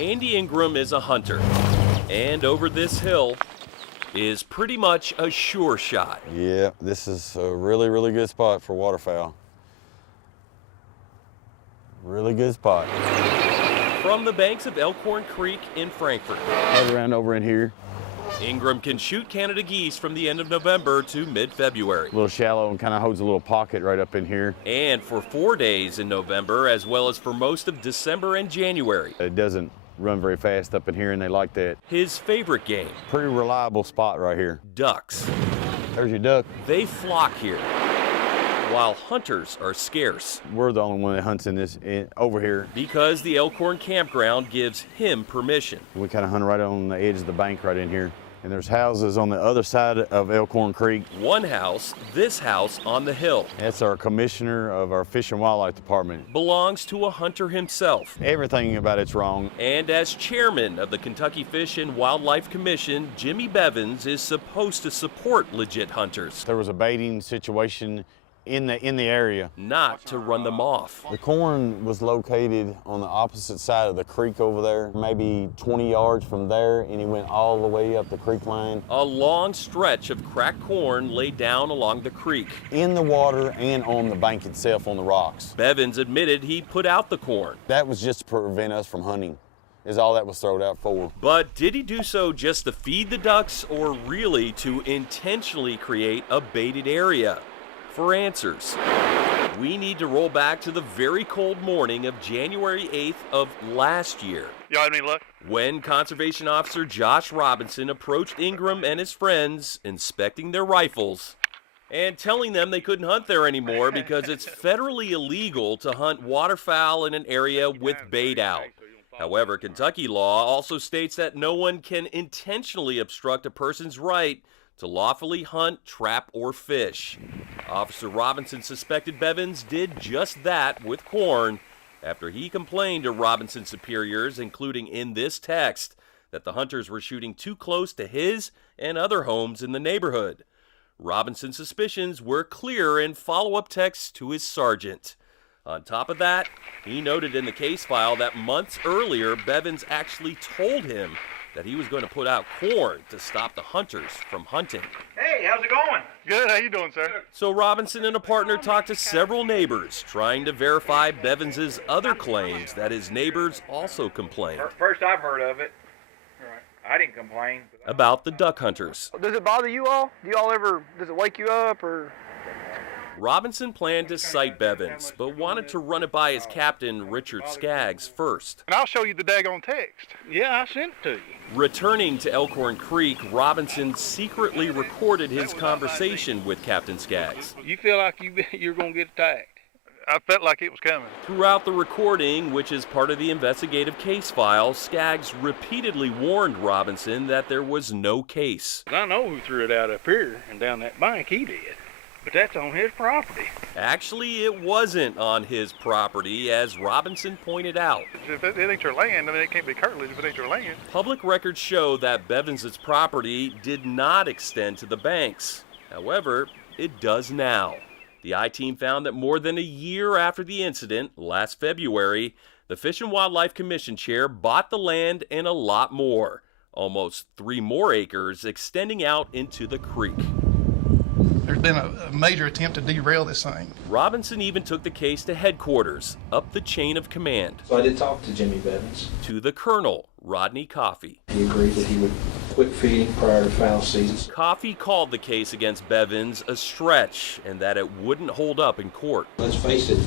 Andy Ingram is a hunter, and over this hill is pretty much a sure shot. Yeah, this is a really, really good spot for waterfowl. Really good spot. From the banks of Elkhorn Creek in Frankfort, Right around over in here. Ingram can shoot Canada geese from the end of November to mid-February. A little shallow and kind of holds a little pocket right up in here. And for 4 days in November, as well as for most of December and January. It doesn't run very fast up in here, and they like that. His favorite game, Pretty reliable spot right here. ducks. There's your duck. They flock here, while hunters are scarce, We're the only one that hunts over here. because the Elkhorn campground gives him permission. We kind of hunt right on the edge of the bank right in here. And there's houses on the other side of Elkhorn Creek. One house, this house on the hill, That's our commissioner of our Fish and Wildlife Department. belongs to a hunter himself. Everything about it's wrong. And as chairman of the Kentucky Fish and Wildlife Commission, Jimmy Bevins is supposed to support legit hunters, There was a baiting situation in the area. not to run them off. The corn was located on the opposite side of the creek over there, maybe 20 yards from there, and it went all the way up the creek line. A long stretch of cracked corn laid down along the creek. In the water and on the bank itself on the rocks. Bevins admitted he put out the corn. That was just to prevent us from hunting, is all that was thrown out for. But did he do so just to feed the ducks, or really to intentionally create a baited area? For answers, we need to roll back to the very cold morning of January 8th of last year, Y'all have any luck? when Conservation Officer Josh Robinson approached Ingram and his friends, inspecting their rifles and telling them they couldn't hunt there anymore because it's federally illegal to hunt waterfowl in an area with bait out. However, Kentucky law also states that no one can intentionally obstruct a person's right to lawfully hunt, trap, or fish. Officer Robinson suspected Bevins did just that with corn after he complained to Robinson's superiors, including in this text, that the hunters were shooting too close to his and other homes in the neighborhood. Robinson's suspicions were clear in follow-up texts to his sergeant. On top of that, he noted in the case file that months earlier, Bevins actually told him that he was going to put out corn to stop the hunters from hunting. Hey, how's it going? Good, how you doing, sir? So Robinson and a partner talked to several neighbors, trying to verify Bevins's other claims that his neighbors also complained First I've heard of it. I didn't complain. about the duck hunters. Does it bother you all? Does it wake you up, or? Robinson planned to cite Bevins, but wanted to run it by his captain, Richard Skaggs, first. And I'll show you the daggone text. Yeah, I sent it to you. Returning to Elkhorn Creek, Robinson secretly recorded his conversation with Captain Skaggs. You feel like you're going to get attacked? I felt like it was coming. Throughout the recording, which is part of the investigative case file, Skaggs repeatedly warned Robinson that there was no case. I know who threw it out up here and down that bank. He did. But that's on his property. Actually, it wasn't on his property, as Robinson pointed out. If it ain't your land, I mean, it can't be curtilage if it ain't your land. Public records show that Bevins's property did not extend to the banks. However, it does now. The I-Team found that more than a year after the incident, last February, the Fish and Wildlife Commission chair bought the land and a lot more, almost 3 more acres extending out into the creek. There's been a major attempt to derail this thing. Robinson even took the case to headquarters, up the chain of command. So I did talk to Jimmy Bevins. To the colonel, Rodney Coffey. He agreed that he would quit feeding prior to fowl season. Coffey called the case against Bevins a stretch and that it wouldn't hold up in court. Let's face it,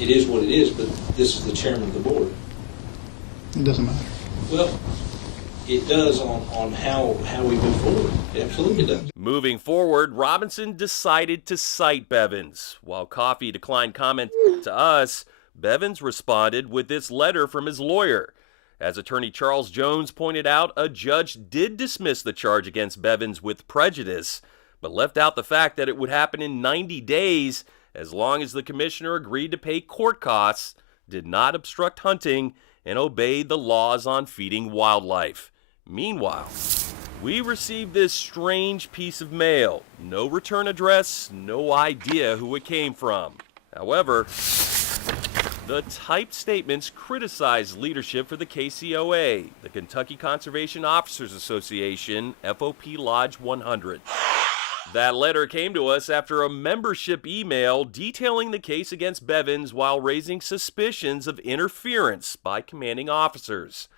it is what it is, but this is the chairman of the board. It doesn't matter. Well, it does on how we move forward. It absolutely does. Moving forward, Robinson decided to cite Bevins. While Coffey declined comment to us, Bevins responded with this letter from his lawyer. As attorney Charles Jones pointed out, a judge did dismiss the charge against Bevins with prejudice, but left out the fact that it would happen in 90 days as long as the commissioner agreed to pay court costs, did not obstruct hunting, and obeyed the laws on feeding wildlife. Meanwhile, we received this strange piece of mail. No return address, no idea who it came from. However, The typed statements criticized leadership for the KCOA, the Kentucky Conservation Officers Association, FOP Lodge 100. That letter came to us after a membership email detailing the case against Bevins while raising suspicions of interference by commanding officers.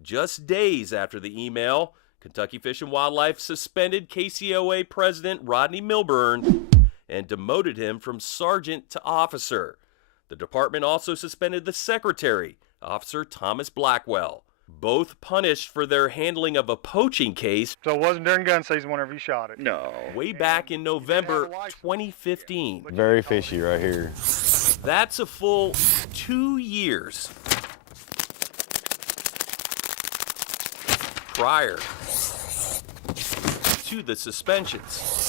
Just days after the email, Kentucky Fish and Wildlife suspended KCOA President Rodney Milburn and demoted him from sergeant to officer. The department also suspended the secretary, Officer Thomas Blackwell, both punished for their handling of a poaching case. So it wasn't during gun season whenever you shot it? No. Way back in November 2015. Very fishy right here. That's a full 2 years prior to the suspensions.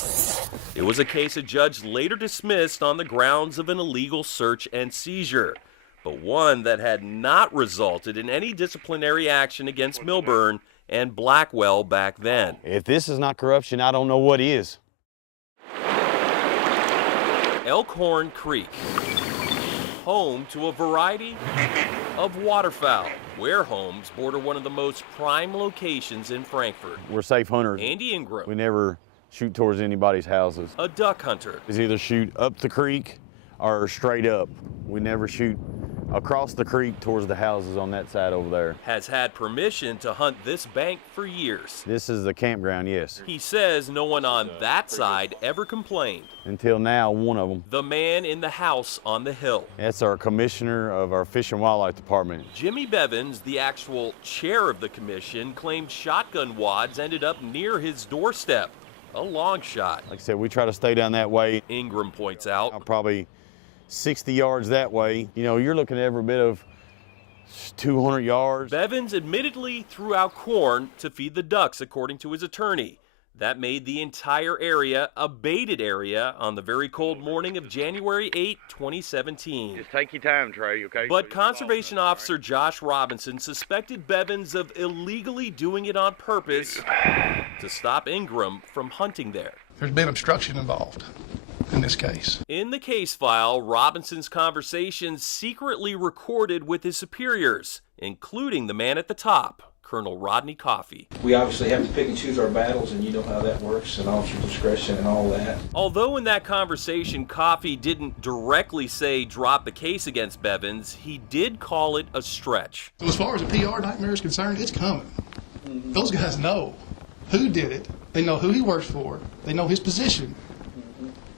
It was a case a judge later dismissed on the grounds of an illegal search and seizure, but one that had not resulted in any disciplinary action against Milburn and Blackwell back then. If this is not corruption, I don't know what is. Elkhorn Creek, home to a variety of waterfowl. Ware homes border one of the most prime locations in Frankfort. We're safe hunters. Andy Ingram, We never shoot towards anybody's houses. a duck hunter, It's either shoot up the creek or straight up. We never shoot across the creek towards the houses on that side over there. has had permission to hunt this bank for years. This is the campground, yes. He says no one on that side ever complained. Until now, one of them. The man in the house on the hill. That's our commissioner of our Fish and Wildlife Department. Jimmy Bevins, the actual chair of the commission, claimed shotgun wads ended up near his doorstep. A long shot, Like I said, we try to stay down that way. Ingram points out. Probably 60 yards that way. You know, you're looking at every bit of 200 yards. Bevins admittedly threw out corn to feed the ducks, according to his attorney. That made the entire area a baited area on the very cold morning of January 8, 2017. Just take your time, Trey, okay? But Conservation Officer Josh Robinson suspected Bevins of illegally doing it on purpose to stop Ingram from hunting there. There's been obstruction involved in this case. In the case file, Robinson's conversations secretly recorded with his superiors, including the man at the top, Colonel Rodney Coffey. We obviously have to pick and choose our battles, and you know how that works, and officer discretion and all that. Although in that conversation, Coffey didn't directly say drop the case against Bevins, he did call it a stretch. So as far as the PR nightmare is concerned, it's coming. Those guys know who did it. They know who he works for. They know his position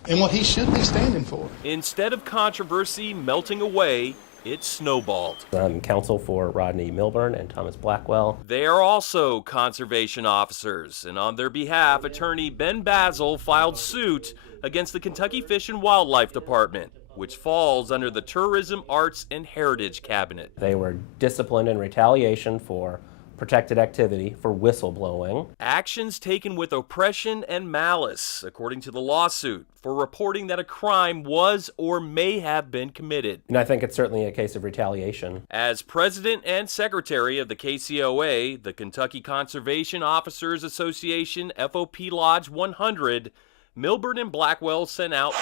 and what he should be standing for. Instead of controversy melting away, it snowballed. I'm counsel for Rodney Milburn and Thomas Blackwell. They are also conservation officers, and on their behalf, attorney Ben Basil filed suit against the Kentucky Fish and Wildlife Department, which falls under the Tourism, Arts, and Heritage Cabinet. They were disciplined in retaliation for protected activity for whistleblowing. Actions taken with oppression and malice, according to the lawsuit, for reporting that a crime was or may have been committed. And I think it's certainly a case of retaliation. As president and secretary of the KCOA, the Kentucky Conservation Officers Association, FOP Lodge 100, Milburn and Blackwell sent out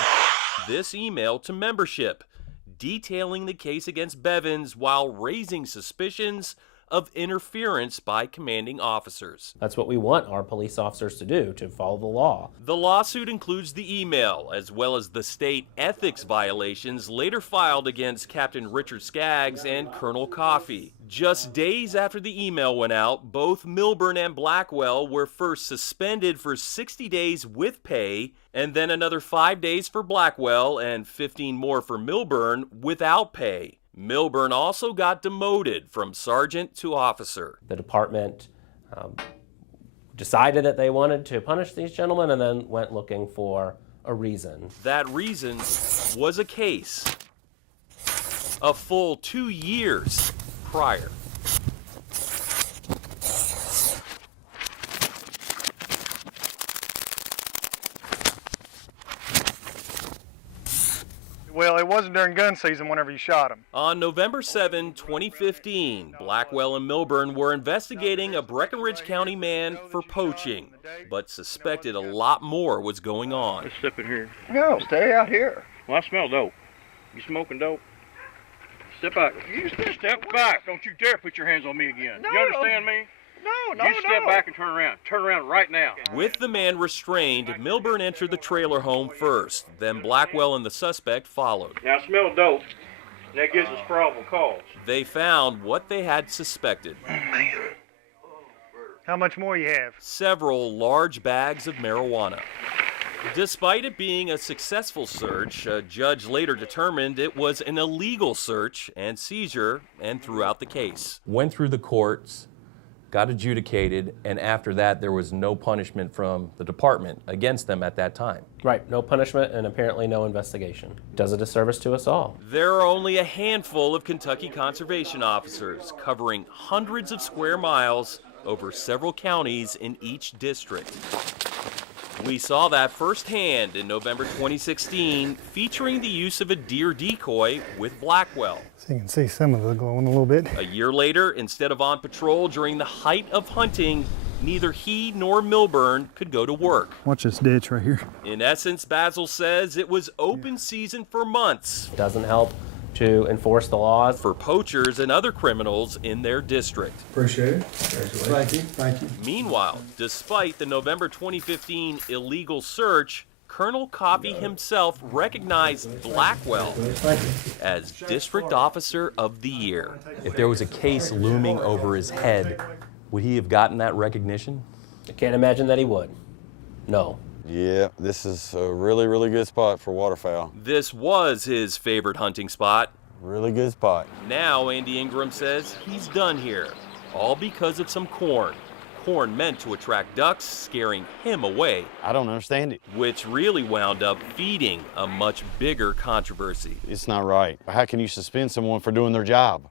this email to membership, detailing the case against Bevins while raising suspicions of interference by commanding officers. That's what we want our police officers to do, to follow the law. The lawsuit includes the email, as well as the state ethics violations later filed against Captain Richard Skaggs and Colonel Coffey. Just days after the email went out, both Milburn and Blackwell were first suspended for 60 days with pay, and then another 5 days for Blackwell and 15 more for Milburn without pay. Milburn also got demoted from sergeant to officer. The department decided that they wanted to punish these gentlemen and then went looking for a reason. That reason was a case a full 2 years prior. Well, it wasn't during gun season whenever you shot him. On November 7, 2015, Blackwell and Milburn were investigating a Breckinridge County man for poaching, but suspected a lot more was going on. Let's step in here. No, stay out here. Well, I smell dope. You smoking dope? Step back. You step back. Don't you dare put your hands on me again. No. You understand me? No, You step back and turn around. Turn around right now. With the man restrained, Milburn entered the trailer home first. Then Blackwell and the suspect followed. Now I smell dope. That gives us probable cause. They found what they had suspected. How much more you have? Several large bags of marijuana. Despite it being a successful search, a judge later determined it was an illegal search and seizure and threw out the case. Went through the courts, got adjudicated, and after that there was no punishment from the department against them at that time. Right, no punishment and apparently no investigation. Does a disservice to us all. There are only a handful of Kentucky conservation officers covering hundreds of square miles over several counties in each district. We saw that firsthand in November 2016, featuring the use of a deer decoy with Blackwell. So you can see some of it glowing a little bit. A year later, instead of on patrol during the height of hunting, neither he nor Milburn could go to work. Watch this ditch right here. In essence, Basil says it was open season for months Doesn't help to enforce the laws. for poachers and other criminals in their district. Appreciate it. Thank you. Thank you. Meanwhile, despite the November 2015 illegal search, Colonel Coffey himself recognized Blackwell as District Officer of the Year. If there was a case looming over his head, would he have gotten that recognition? I can't imagine that he would. No. Yeah, this is a really, really good spot for waterfowl. This was his favorite hunting spot. Really good spot. Now, Andy Ingram says he's done here, all because of some corn. Corn meant to attract ducks, scaring him away, I don't understand it. which really wound up feeding a much bigger controversy. It's not right. How can you suspend someone for doing their job?